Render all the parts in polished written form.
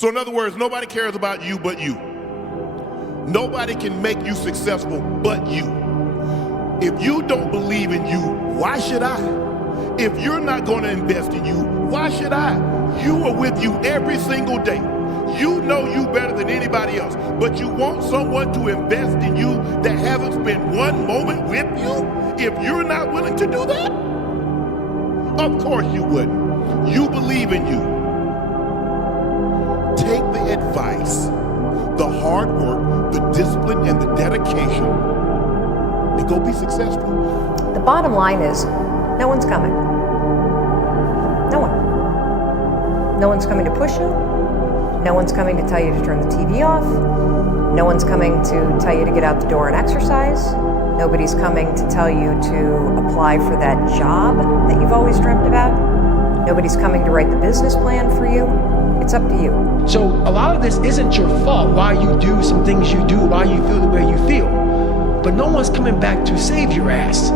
So in other words, nobody cares about you but you. Nobody can make you successful but you. If you don't believe in you, why should I? If you're not going to invest in you, why should I? You are with you every single day. You know you better than anybody else, but you want someone to invest in you that hasn't spent one moment with you? If you're not willing to do that? Of course you wouldn't. You believe in you. Take the advice, the hard work, the discipline, and the dedication, and go be successful. The bottom line is, no one's coming. No one. No one's coming to push you. No one's coming to tell you to turn the TV off. No one's coming to tell you to get out the door and exercise. Nobody's coming to tell you to apply for that job that you've always dreamt about. Nobody's coming to write the business plan for you. It's up to you. So a lot of this isn't your fault, why you do some things you do, why you feel the way you feel. But no one's coming back to save your ass.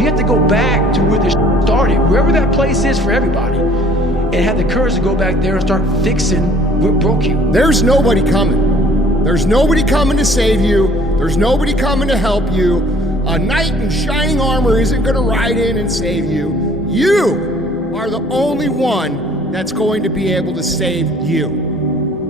You have to go back to where this started, wherever that place is for everybody, and have the courage to go back there and start fixing what broke you. There's nobody coming. There's nobody coming to save you. There's nobody coming to help you. A knight in shining armor isn't going to ride in and save you. You are the only one that's going to be able to save you.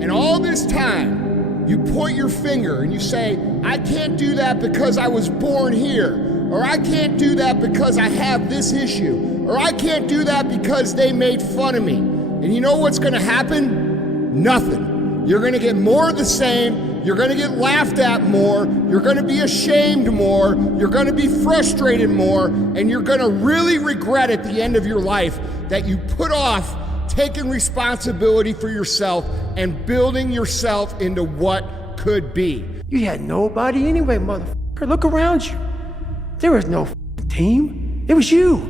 And all this time, you point your finger and you say, I can't do that because I was born here. Or I can't do that because I have this issue. Or I can't do that because they made fun of me. And you know what's going to happen? Nothing. You're going to get more of the same. You're going to get laughed at more. You're going to be ashamed more. You're going to be frustrated more. And you're going to really regret at the end of your life that you put off taking responsibility for yourself and building yourself into what could be. You had nobody anyway, motherfucker. Look around you. There was no team. It was you.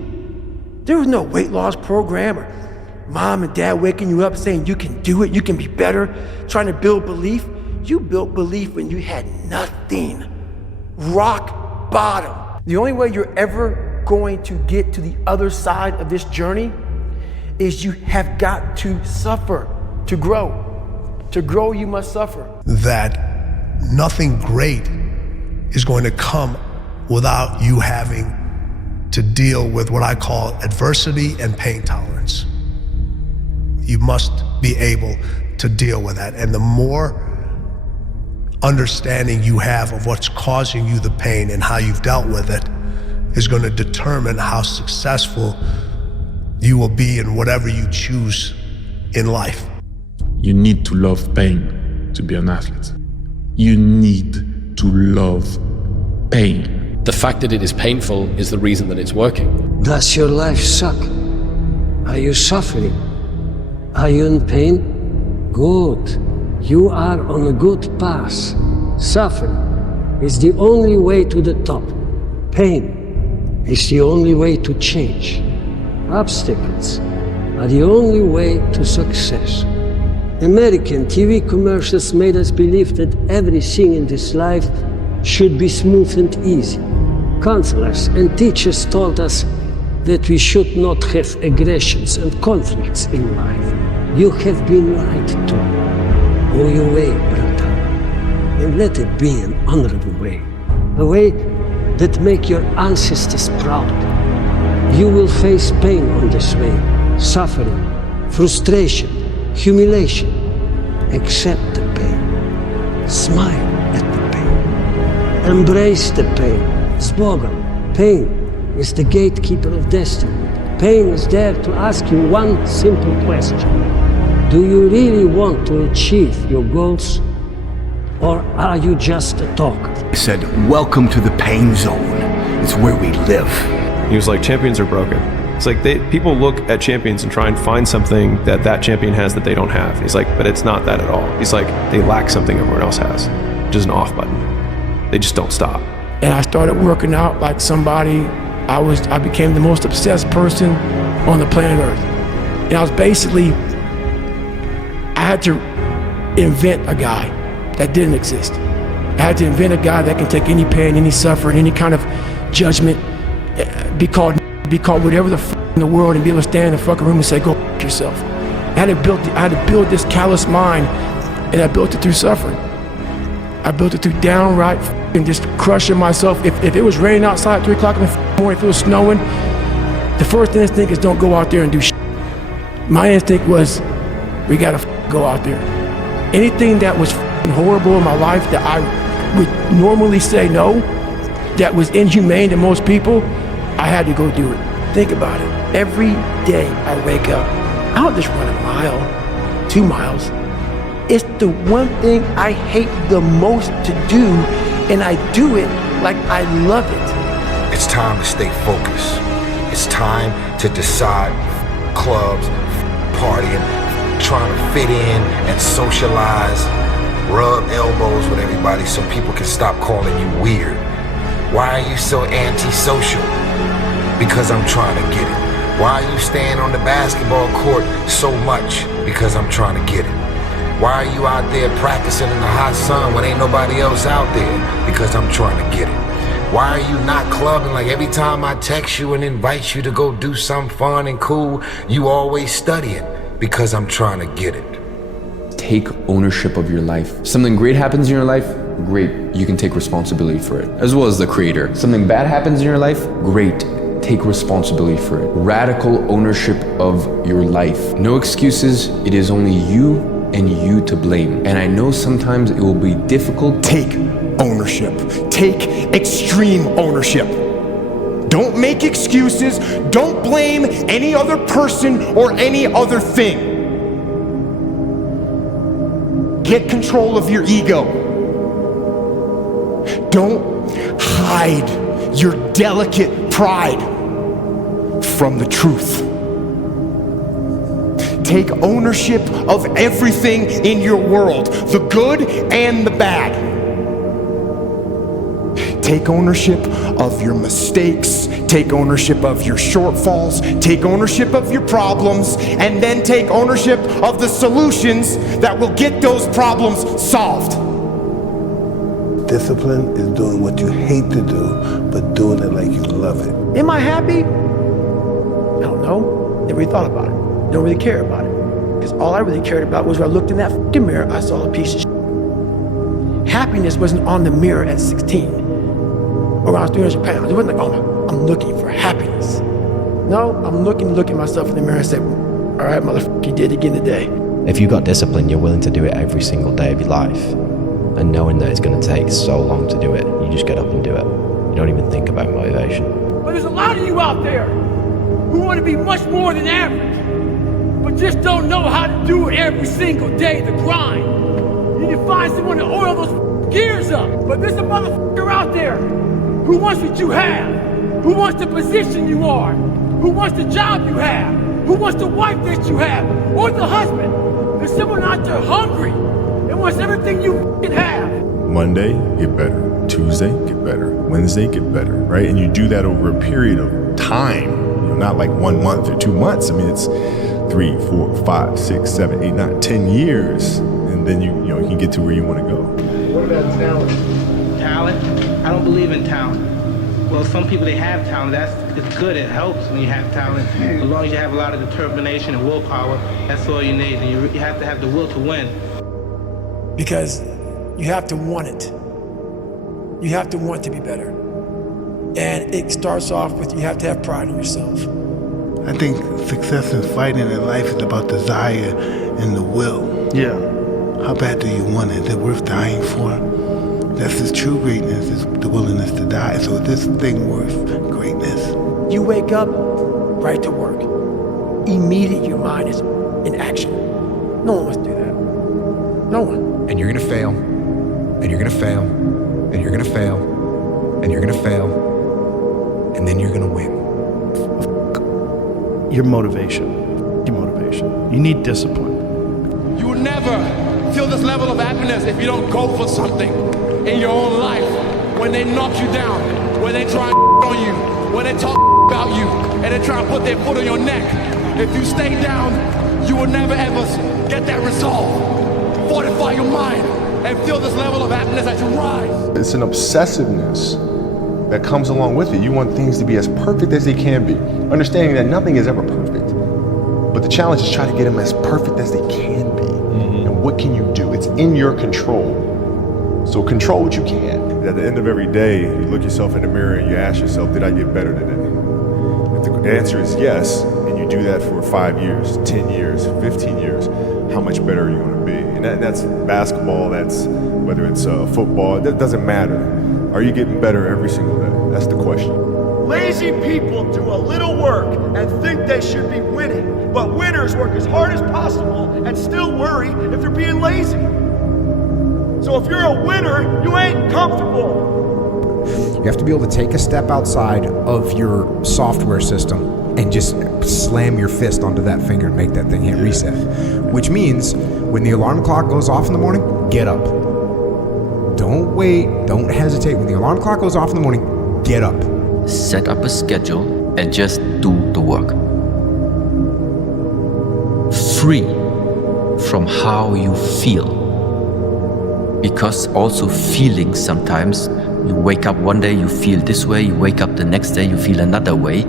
There was no weight loss program or mom and dad waking you up saying you can do it, you can be better, trying to build belief. You built belief when you had nothing. Rock bottom. The only way you're ever going to get to the other side of this journey is you have got to suffer to grow. To grow, you must suffer. That nothing great is going to come without you having to deal with what I call adversity and pain tolerance. You must be able to deal with that. And the more understanding you have of what's causing you the pain and how you've dealt with it is going to determine how successful you will be in whatever you choose in life. You need to love pain to be an athlete. You need to love pain. The fact that it is painful is the reason that it's working. Does your life suck? Are you suffering? Are you in pain? Good. You are on a good path. Suffering is the only way to the top. Pain is the only way to change. Obstacles are the only way to success. American TV commercials made us believe that everything in this life should be smooth and easy. Counselors and teachers told us that we should not have aggressions and conflicts in life. You have been lied to. Go your way, brother, and let it be an honorable way. A way that make your ancestors proud. You will face pain on this way, suffering, frustration, humiliation. Accept the pain. Smile at the pain. Embrace the pain. Zbogom. Pain is the gatekeeper of destiny. Pain is there to ask you one simple question. Do you really want to achieve your goals? Or are you just a talker? He said, welcome to the pain zone. It's where we live. He was like, champions are broken. It's like people look at champions and try and find something that that champion has that they don't have. He's like, but it's not that at all. He's like, they lack something everyone else has, which is an off button. They just don't stop. And I started working out like somebody. I became the most obsessed person on the planet Earth. And I was basically, I had to invent a guy that didn't exist. I had to invent a guy that can take any pain, any suffering, any kind of judgment, be called whatever the f in the world, and be able to stand in the fucking room and say, go f yourself. I had to build this callous mind, and I built it through suffering. I built it through downright and just crushing myself. If it was raining outside at 3 o'clock in the morning, if it was snowing, the first instinct is don't go out there and do shit. My instinct was, we gotta go out there. Anything that was horrible in my life that I would normally say no, that was inhumane to most people, I had to go do it. Think about it. Every day I wake up, I don't just run a mile, 2 miles. It's the one thing I hate the most to do, and I do it like I love it. It's time to stay focused. It's time to decide clubs, partying, trying to fit in and socialize, rub elbows with everybody so people can stop calling you weird. Why are you so antisocial? Because I'm trying to get it. Why are you staying on the basketball court so much? Because I'm trying to get it. Why are you out there practicing in the hot sun when ain't nobody else out there? Because I'm trying to get it. Why are you not clubbing? Like every time I text you and invite you to go do something fun and cool, you always studying. Because I'm trying to get it. Take ownership of your life. Something great happens in your life, great, you can take responsibility for it, as well as the creator. Something bad happens in your life, great, take responsibility for it. Radical ownership of your life. No excuses, it is only you and you to blame. And I know sometimes it will be difficult. Take ownership. Take extreme ownership. Don't make excuses. Don't blame any other person or any other thing. Get control of your ego. Don't hide your delicate pride from the truth. Take ownership of everything in your world, the good and the bad. Take ownership of your mistakes, take ownership of your shortfalls, take ownership of your problems, and then take ownership of the solutions that will get those problems solved. Discipline is doing what you hate to do, but doing it like you love it. Am I happy? I don't know. Never really thought about it. Don't really care about it. Because all I really cared about was when I looked in that fucking mirror, I saw a piece of shit. Happiness wasn't on the mirror at 16. Or when I was 300 pounds. It wasn't like, oh, I'm looking for happiness. No, I'm looking at myself in the mirror and say, all right, motherfucker, you did it again today. If you've got discipline, you're willing to do it every single day of your life. And knowing that it's going to take so long to do it, you just get up and do it. You don't even think about motivation. But there's a lot of you out there who want to be much more than average, but just don't know how to do it every single day, the grind. You need to find someone to oil those gears up. But there's a motherfucker out there who wants what you have, who wants the position you are, who wants the job you have, who wants the wife that you have, or the husband. There's someone out there hungry and wants everything you can have. Monday, get better. Tuesday, get better. Wednesday, get better, right? And you do that over a period of time, not like 1 month or 2 months. I mean, it's 3, 4, 5, 6, 7, 8, 9, 10 years, and then you can get to where you want to go. What about talent? Talent? I don't believe in talent. Well, some people, they have talent. It's good. It helps when you have talent. As long as you have a lot of determination and willpower, that's all you need. And you have to have the will to win. Because you have to want it. You have to want to be better. And it starts off with you have to have pride in yourself. I think success in fighting in life is about desire and the will. Yeah. How bad do you want it? Is it worth dying for? That's the true greatness, is the willingness to die. So is this thing worth greatness? You wake up, right to work. Immediately your mind is in action. No one wants to do that. No one. And you're gonna fail, and you're gonna fail, and you're gonna fail, and you're gonna fail, and then you're gonna win. Your motivation. You need discipline. You will never feel this level of happiness if you don't go for something in your own life. When they knock you down, when they try on you, when they talk about you, and they try to put their foot on your neck. If you stay down, you will never ever get that resolve. Fortify your mind and feel this level of happiness as you rise. It's an obsessiveness that comes along with it. You want things to be as perfect as they can be, understanding that nothing is ever perfect. But the challenge is trying to get them as perfect as they can be. And what can you do? It's in your control. So control what you can. At the end of every day, you look yourself in the mirror and you ask yourself, did I get better today? If the answer is yes, and you do that for 5 years, 10 years, 15 years, how much better are you going to be? And that's basketball, that's whether it's football, that doesn't matter. Are you getting better every single day? That's the question. Lazy people do a little work and think they should be winning, but winners work as hard as possible and still worry if they're being lazy. So if you're a winner, you ain't comfortable. You have to be able to take a step outside of your software system and just slam your fist onto that finger and make that thing hit reset. Which means when the alarm clock goes off in the morning, get up. Don't wait, don't hesitate. When the alarm clock goes off in the morning, get up. Set up a schedule and just do the work. Free from how you feel. Because also feelings sometimes, you wake up one day, you feel this way, you wake up the next day, you feel another way.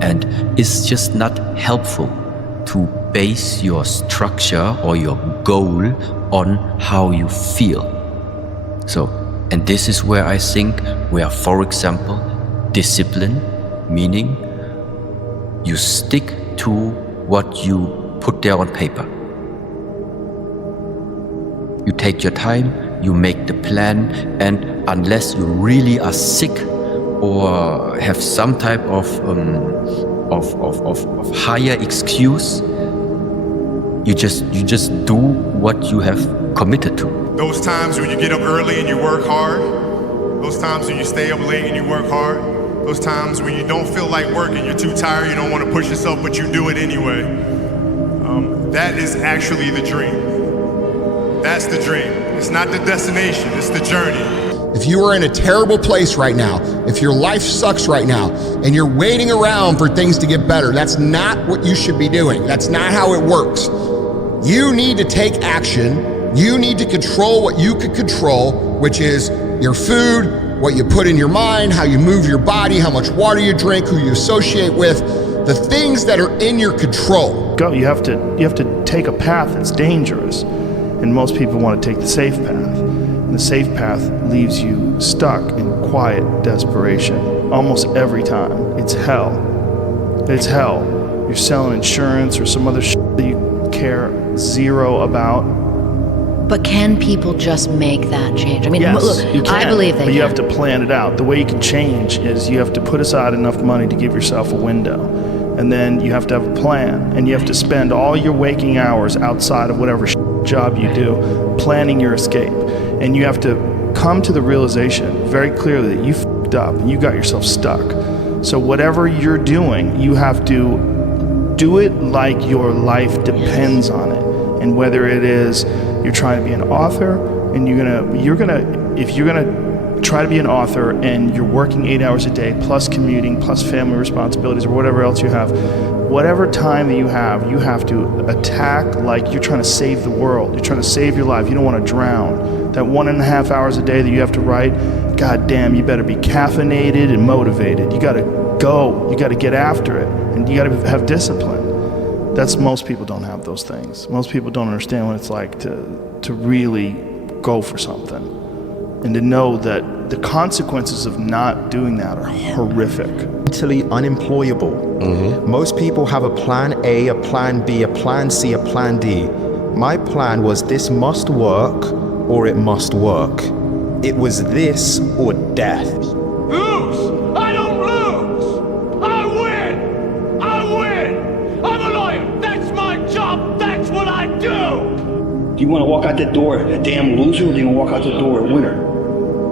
And it's just not helpful to base your structure or your goal on how you feel. So, and this is where I think where, for example, discipline, meaning you stick to what you put there on paper. You take your time, you make the plan, and unless you really are sick or have some type of higher excuse, you just do what you have committed to. Those times when you get up early and you work hard, those times when you stay up late and you work hard, those times when you don't feel like working, you're too tired, you don't want to push yourself, but you do it anyway. That is actually the dream. That's the dream. It's not the destination, it's the journey. If you are in a terrible place right now, if your life sucks right now, and you're waiting around for things to get better, that's not what you should be doing. That's not how it works. You need to take action. You need to control what you can control, which is your food, what you put in your mind, how you move your body, how much water you drink, who you associate with, the things that are in your control. You have to take a path that's dangerous, and most people want to take the safe path. And the safe path leaves you stuck in quiet desperation almost every time. It's hell. It's hell. You're selling insurance or some other shit that you care zero about. But can people just make that change? I mean, yes, look, you can, I believe they but you can. have to plan it out. The way you can change is you have to put aside enough money to give yourself a window. And then you have to have a plan. And you have to spend all your waking hours outside of whatever job you do planning your escape. And you have to come to the realization very clearly that you f***ed up and you got yourself stuck. So whatever you're doing, you have to do it like your life depends on it. And whether it is you're trying to be an author and if you're gonna try to be an author and you're working 8 hours a day plus commuting plus family responsibilities or whatever else you have, whatever time that you have to attack like you're trying to save the world. You're trying to save your life. You don't want to drown. That 1.5 hours a day that you have to write, God damn, you better be caffeinated and motivated. You gotta go. You gotta get after it. And you gotta have discipline. Most people don't have those things. Most people don't understand what it's like to really go for something. And to know that the consequences of not doing that are horrific. Mentally unemployable. Most people have a plan A, a plan B, a plan C, a plan D. My plan was this must work or it must work. It was this or death. Lose! I don't lose! I win! I win! I'm a lawyer! That's my job! That's what I do! Do you want to walk out the door a damn loser, or do you want to walk out the door a winner?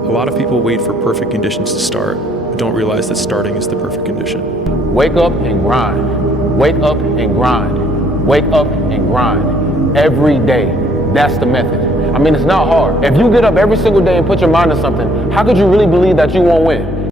A lot of people wait for perfect conditions to start, but don't realize that starting is the perfect condition. Wake up and grind. Wake up and grind. Wake up and grind. Every day. That's the method. I mean, it's not hard. If you get up every single day and put your mind to something, how could you really believe that you won't win?